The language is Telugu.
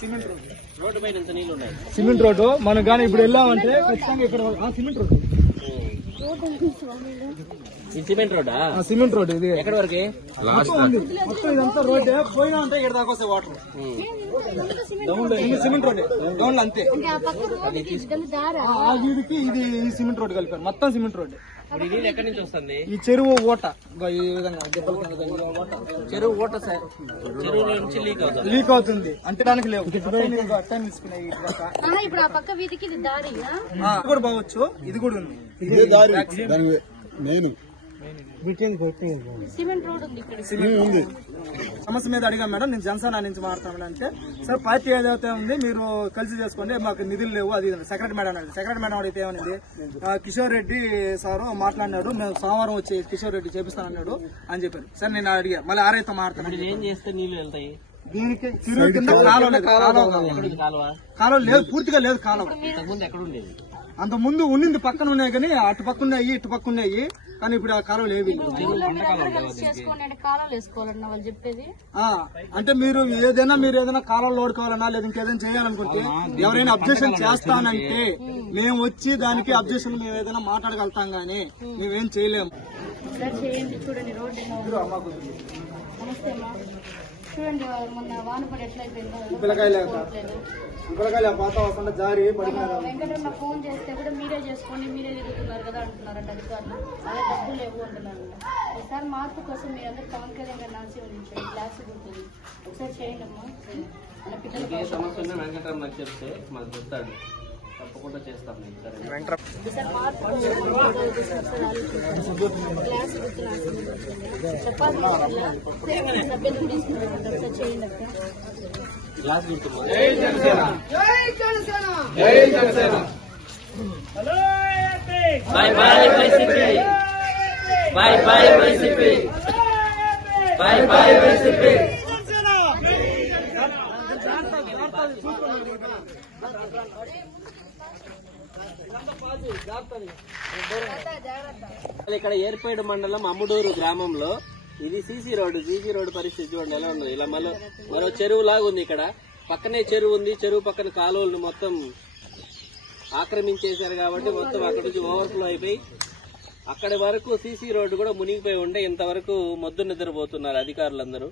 Cement road రోడ్డా. రోడ్ మనం కానీ ఇప్పుడు వెళ్ళామంటే ఖచ్చితంగా ఇక్కడ ఆ, సిమెంట్ రోడ్ రోడ్డా? ఆ, సిమెంట్ రోడ్ ఇది. ఎక్కడి వరకు? మొత్తం ఇదంతా రోడ్డే. పోయినా అంటే ఇక్కడ దాకా వస్తాయి వాటర్. డౌన్లో ఇది సిమెంట్ రోడ్ డౌన్ అంతే. ఆ ఇది ఈ సిమెంట్ రోడ్ కలిపారు. మొత్తం సిమెంట్ రోడ్ ఇప్పుడు ఈ నీళ్ళు ఎక్కడి నుంచి వస్తుంది? ఈ చెరువు ఓట. ఇగో ఈ విధంగా దెబ్బల కింద ఈ ఓట. చెరువు ఓట సార్. చెరువులో నుంచి లీక్ అవుతుంది. లీక్ అవుతుంది. అంటడానికి లేవు. అట్టని- అట్టని నిలిచిపోయినాయి ఇటు పక్క. ఆహా, ఇప్పుడు ఆ పక్క వీధికి ఇది దారి ఆ, ఇది కూడా బాగొచ్చు ఇది కూడా ఉంది. ఇదే దారి. దాని నేను ఉంది ఇక్కడ. ఉంది. సమస్య మీద అడిగాం మేడం నేను జనసేన నుంచి మాట్లాడతాను అంటే సార్ పార్టీ ఏదైతే ఉంది మీరు కలిసి చేసుకోండి మాకు నిధులు లేవు. అది సెక్రటరీ మేడం అడిగింది. సెక్రటరీ మేడం అడిగితే ఏమనింది? కిషోర్ రెడ్డి సారు మాట్లాడినాడు మేము సోమవారం వచ్చి కిషోర్ రెడ్డి చేపిస్తానన్నాడు అని చెప్పారు. సార్ నేను అడిగా మళ్ళీ ఆరైతే మాట్లాడుతాను ఏం చేస్తే నీళ్ళు వెళ్తాయి? దీనికి చెరువు కింద కాలువ లేదు, పూర్తిగా లేదు కాలువ. ఎక్కడ ఉండేది? అంత ముందు ఉన్నింది పక్కన ఉన్నాయి కానీ అటు పక్క ఉన్నాయి ఇటు పక్క ఉన్నాయి. కానీ ఇప్పుడు ఆ కాలువలు ఏవి అంటే మీరు ఏదైనా మీరు ఏదైనా కాలంలో ఓడుకోవాలన్నా లేదా ఇంకేదైనా చేయాలనుకుంటే ఎవరైనా అబ్జెక్షన్ చేస్తానంటే మేము వచ్చి దానికి అబ్జెక్షన్ మేము ఏదైనా మాట్లాడగలుగుతాం గానీ మేమేం చేయలేము. సార్ చేయండి చూడండి రోడ్డు నమస్తే అమ్మా. చూడండి మొన్న వాన పడి ఎట్లా అయిపోయిందో పిల్లకాయలు పోవట్లేదు. పిల్లకాయలు ఆ పాత వకుండా జారి వెంకటరమణ ఫోన్ చేస్తే కూడా మీరే చేసుకోండి మీరే తిరుగుతున్నారు కదా అంటున్నారంట అధికారులు. అదే డబ్బులు లేవు అంటున్నారు ఒకసారి మార్పు కోసం మీ అందరు పవన్ కళ్యాణ్ ఆశీర్వదించండి. క్లాస్ ఉంటుంది ఒకసారి చేయండి అమ్మా. పిల్లలకి ఏ సమస్య ఉన్నా వెంకటరామ్ నాకు చెప్తే మాకు చెప్తాడు. తప్పకుండా చేస్తాం glass bye bye YCP. Bye bye YCP. Bye bye YCP. ఇక్కడ ఏర్పేడు మండలం అమ్ముడూరు గ్రామంలో ఇది సీసీ రోడ్డు సీసీ రోడ్డు పరిస్థితి చూడండి ఎలా ఉంది ఇలా మరో మరో చెరువు లాగా ఉంది ఇక్కడ. పక్కనే చెరువు ఉంది చెరువు పక్కన కాలువలను మొత్తం ఆక్రమించేశారు కాబట్టి మొత్తం అక్కడ నుంచి ఓవర్ఫ్లో అయిపోయి అక్కడి వరకు సీసీ రోడ్డు కూడా మునిగిపోయి ఉండే ఇంతవరకు మొద్దు నిద్రపోతున్నారు అధికారులందరూ.